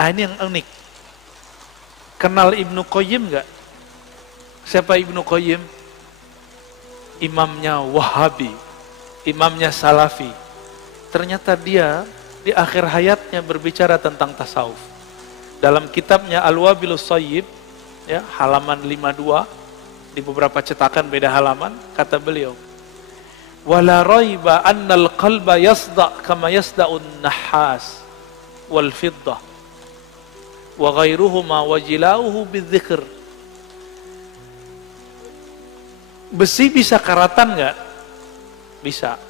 Ini yang unik. Kenal Ibnu Qayyim nggak? Siapa Ibnu Qayyim? Imamnya Wahabi, imamnya Salafi. Ternyata dia di akhir hayatnya berbicara tentang tasawuf. Dalam kitabnya Al-Wabilus Shayyib, ya, halaman 52, di beberapa cetakan beda halaman, kata beliau, wala raiba annal qalba yasda' kama yasda'un nahas wal fiddah wa ghairuhuma wajilauhu bidzikr. Besi bisa karatan nggak? Bisa.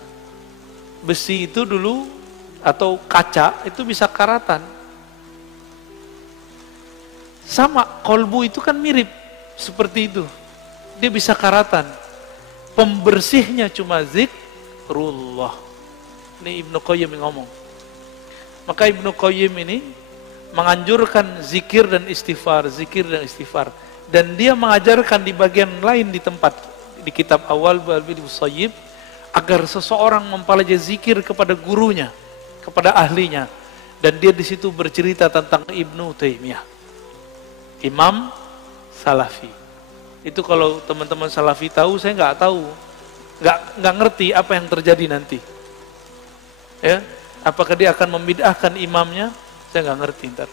Besi itu dulu atau kaca itu bisa karatan. Sama, kolbu itu kan mirip seperti itu. Dia bisa karatan. Pembersihnya cuma zikrullah. Ini Ibnu Qayyim yang ngomong. Maka Ibnu Qayyim ini menganjurkan zikir dan istighfar, zikir dan istighfar. Dan dia mengajarkan di bagian lain di tempat di kitab awal Al-Wabilus Shayyib agar seseorang mempelajari zikir kepada gurunya, kepada ahlinya. Dan dia di situ bercerita tentang Ibnu Taimiyah, imam Salafi. Itu kalau teman-teman Salafi tahu, saya nggak tahu, nggak ngerti apa yang terjadi nanti. Ya, apakah dia akan membid'ahkan imamnya? Saya nggak ngerti ntar.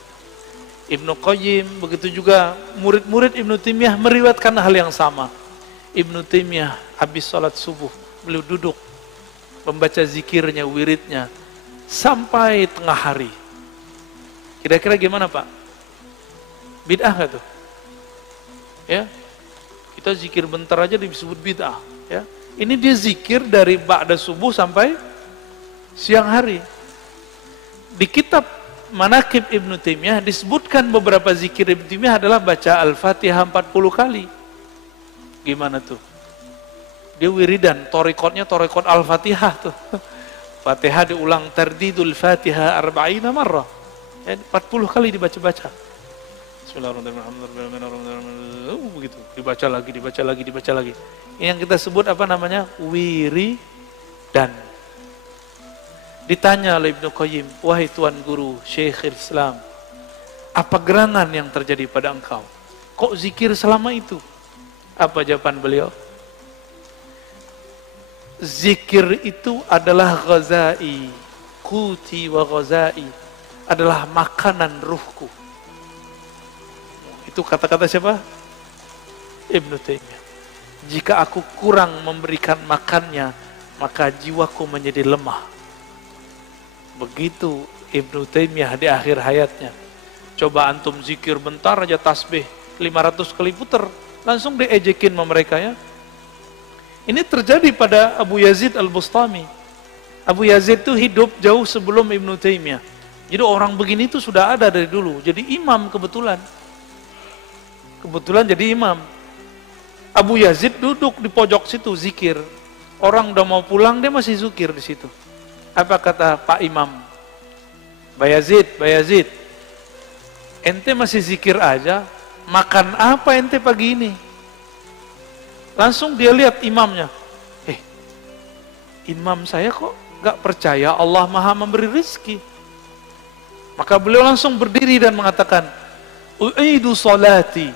Ibnu Qayyim, begitu juga murid-murid Ibnu Taimiyah meriwayatkan hal yang sama. Ibnu Taimiyah habis sholat subuh, beliau duduk membaca zikirnya, wiridnya sampai tengah hari. Kira-kira gimana Pak? Bid'ah nggak tuh? Ya, kita zikir bentar aja disebut bid'ah. Ya, ini dia zikir dari ba'da subuh sampai siang hari. Di kitab Manaqib Ibnu Taimiyah disebutkan beberapa zikir Ibnu Taimiyah adalah baca Al-Fatihah 40 kali. Gimana tuh? Dia wiridan, torikotnya torikot Al-Fatihah tuh. Fatihah diulang tardidul Fatihah 40 marrah. 40 kali dibaca-baca. Bismillahirrahmanirrahim. Begitu, dibaca lagi. Ini yang kita sebut apa namanya? Wiridan. Ditanya oleh Ibnu Qayyim, wahai Tuan Guru, Syekhul Islam, apa gerangan yang terjadi pada engkau? Kok zikir selama itu? Apa jawaban beliau? Zikir itu adalah ghazai, kuti wa ghazai, adalah makanan ruhku. Itu kata-kata siapa? Ibnu Taimiyah. Jika aku kurang memberikan makannya, maka jiwaku menjadi lemah. Begitu Ibnu Taimiyah di akhir hayatnya. Coba antum zikir bentar aja tasbih 500 kali puter, langsung diejekin sama mereka ya. Ini terjadi pada Abu Yazid Al-Bustami. Abu Yazid itu hidup jauh sebelum Ibnu Taimiyah. Jadi orang begini itu sudah ada dari dulu. Jadi imam kebetulan. Kebetulan jadi imam. Abu Yazid duduk di pojok situ zikir. Orang udah mau pulang dia masih zikir di situ. Apa kata Pak Imam? Bayazid, ente masih zikir aja. Makan apa ente pagi ini? Langsung dia lihat imamnya. Imam saya kok gak percaya Allah Maha memberi rezeki. Maka beliau langsung berdiri dan mengatakan, u'idu sholati,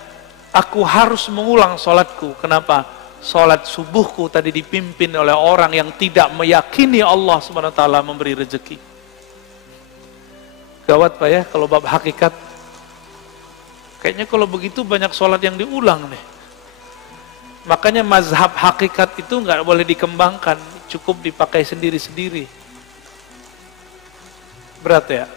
aku harus mengulang sholatku. Kenapa? Sholat subuhku tadi dipimpin oleh orang yang tidak meyakini Allah SWT memberi rezeki. Gawat Pak ya, kalau bab hakikat. Kayaknya kalau begitu banyak sholat yang diulang nih. Makanya mazhab hakikat itu nggak boleh dikembangkan, cukup dipakai sendiri-sendiri. Berat ya?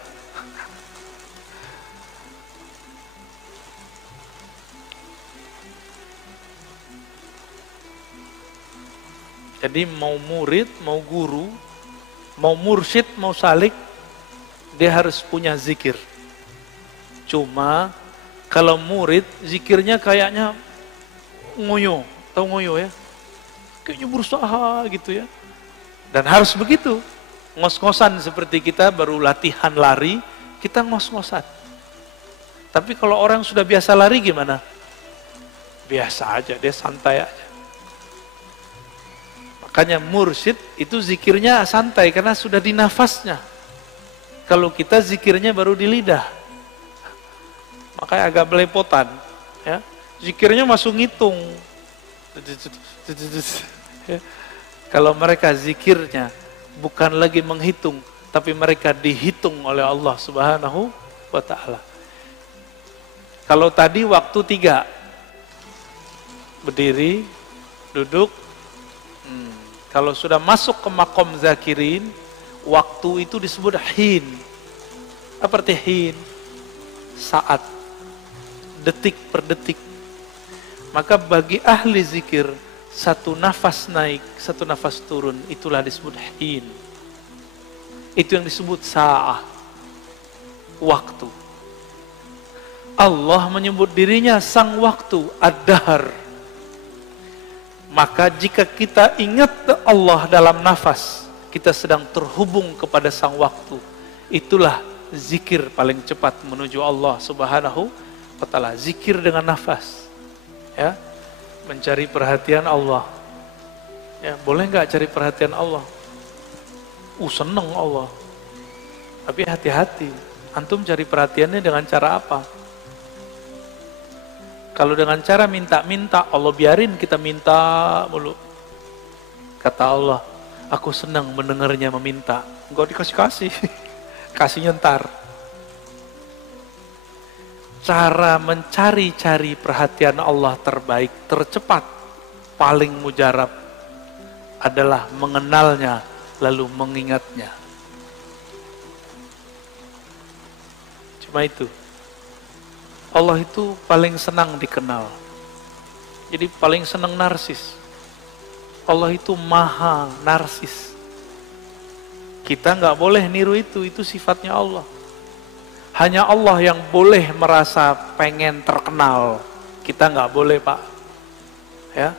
Jadi mau murid, mau guru, mau mursyid, mau salik, dia harus punya zikir. Cuma kalau murid, zikirnya kayaknya ngoyo, tahu ngoyo ya? Kayaknya berusaha gitu ya. Dan harus begitu. Ngos-ngosan seperti kita baru latihan lari, kita ngos-ngosan. Tapi kalau orang sudah biasa lari gimana? Biasa aja, dia santai aja. Makanya mursyid itu zikirnya santai karena sudah di nafasnya. Kalau kita zikirnya baru di lidah. Makanya agak belepotan. Ya. Zikirnya masuk ngitung. Ya. Kalau mereka zikirnya bukan lagi menghitung, tapi mereka dihitung oleh Allah Subhanahu wa ta'ala. Kalau tadi waktu 3, berdiri, duduk. Kalau sudah masuk ke makom zakirin, waktu itu disebut hin. Apa arti hin? Saat, detik per detik. Maka bagi ahli zikir, satu nafas naik, satu nafas turun, itulah disebut hin. Itu yang disebut sa'ah, waktu. Allah menyebut dirinya sang waktu, ad-dahr. Maka jika kita ingat Allah dalam nafas, kita sedang terhubung kepada sang waktu. Itulah zikir paling cepat menuju Allah Subhanahu wa ta'ala. Zikir dengan nafas. Ya, mencari perhatian Allah. Ya, boleh nggak cari perhatian Allah? Seneng Allah. Tapi hati-hati. Antum cari perhatiannya dengan cara apa? Kalau dengan cara minta-minta, Allah biarin kita minta mulu. Kata Allah, aku senang mendengarnya meminta. Enggak dikasih-kasih. Kasihnya ntar. Cara mencari-cari perhatian Allah terbaik, tercepat, paling mujarab adalah mengenalnya lalu mengingatnya. Cuma itu. Allah itu paling senang dikenal. Jadi paling senang narsis. Allah itu maha narsis. Kita nggak boleh niru itu sifatnya Allah. Hanya Allah yang boleh merasa pengen terkenal. Kita nggak boleh, Pak. Ya,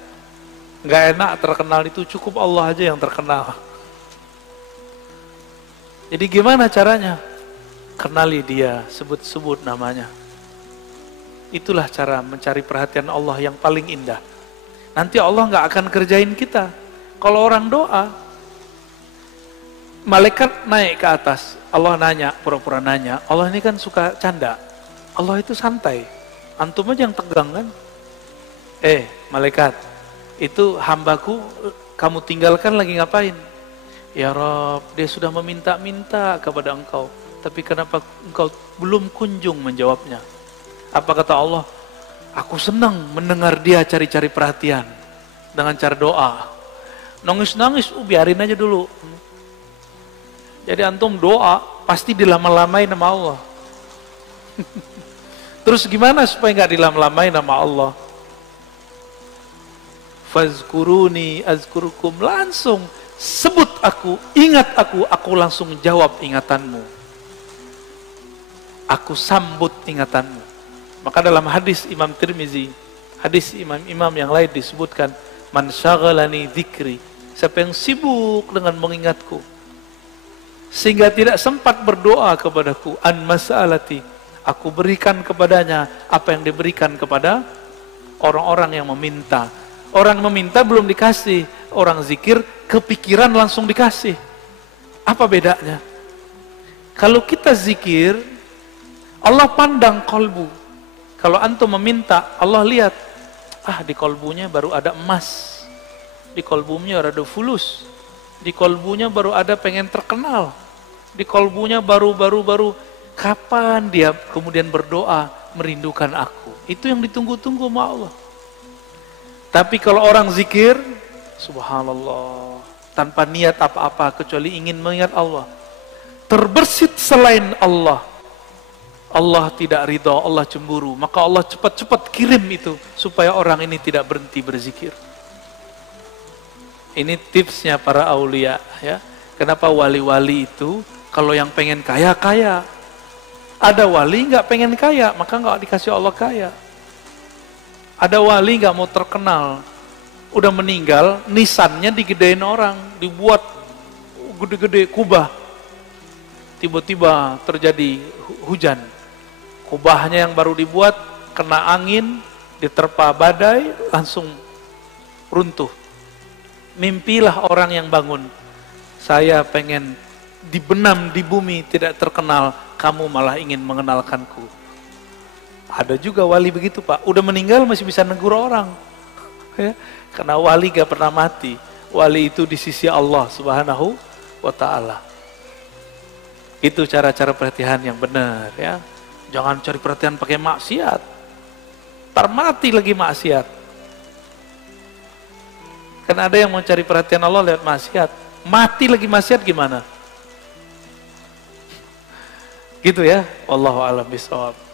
nggak enak terkenal, itu cukup Allah aja yang terkenal. Jadi gimana caranya? Kenali dia, sebut-sebut namanya. Itulah cara mencari perhatian Allah yang paling indah. Nanti Allah nggak akan kerjain kita. Kalau orang doa, malaikat naik ke atas, Allah nanya, pura-pura nanya. Allah ini kan suka canda. Allah itu santai. Antum aja yang tegang kan? Malaikat, itu hambaku kamu tinggalkan lagi ngapain? Ya Rabb, dia sudah meminta-minta kepada engkau. Tapi kenapa engkau belum kunjung menjawabnya? Apa kata Allah? Aku senang mendengar dia cari-cari perhatian dengan cara doa. Nangis-nangis, biarin aja dulu. Jadi antum doa pasti dilama-lamain sama Allah. Terus gimana supaya nggak dilama-lamain sama Allah? Fazkuruni azkurukum, langsung sebut aku, ingat aku langsung jawab ingatanmu. Aku sambut ingatanmu. Maka dalam hadis Imam Tirmizi, hadis imam-imam yang lain disebutkan, man syaghalani dzikri, siapa yang sibuk dengan mengingatku sehingga tidak sempat berdoa kepadaku, an mas'alati, aku berikan kepadanya apa yang diberikan kepada orang-orang yang meminta. Orang meminta belum dikasih, orang zikir kepikiran langsung dikasih. Apa bedanya? Kalau kita zikir, Allah pandang kolbu. Kalau antum meminta, Allah lihat, di kolbunya baru ada emas, di kolbunya ada fulus, di kolbunya baru ada pengen terkenal, di kolbunya baru kapan dia kemudian berdoa merindukan aku. Itu yang ditunggu-tunggu sama Allah. Tapi kalau orang zikir, subhanallah, tanpa niat apa-apa kecuali ingin mengingat Allah, terbersit selain Allah, Allah tidak ridha, Allah cemburu, maka Allah cepat-cepat kirim itu supaya orang ini tidak berhenti berzikir. Ini tipsnya para aulia, ya. Kenapa wali-wali itu kalau yang pengen kaya-kaya, ada wali nggak pengen kaya, maka nggak dikasih Allah kaya. Ada wali nggak mau terkenal, udah meninggal, nisannya digedein orang, dibuat gede-gede kubah. Tiba-tiba terjadi hujan. Kubahnya yang baru dibuat kena angin, diterpa badai, langsung runtuh. Mimpilah orang yang bangun. Saya pengen dibenam di bumi tidak terkenal, kamu malah ingin mengenalkanku. Ada juga wali begitu Pak, udah meninggal masih bisa negur orang. Ya, karena wali gak pernah mati. Wali itu di sisi Allah Subhanahu wa ta'ala. Itu cara-cara perhatian yang benar ya. Jangan cari perhatian pakai maksiat. Ntar mati lagi maksiat. Kan ada yang mau cari perhatian Allah lewat maksiat. Mati lagi maksiat gimana? Gitu ya. Wallahu a'lam bishawab.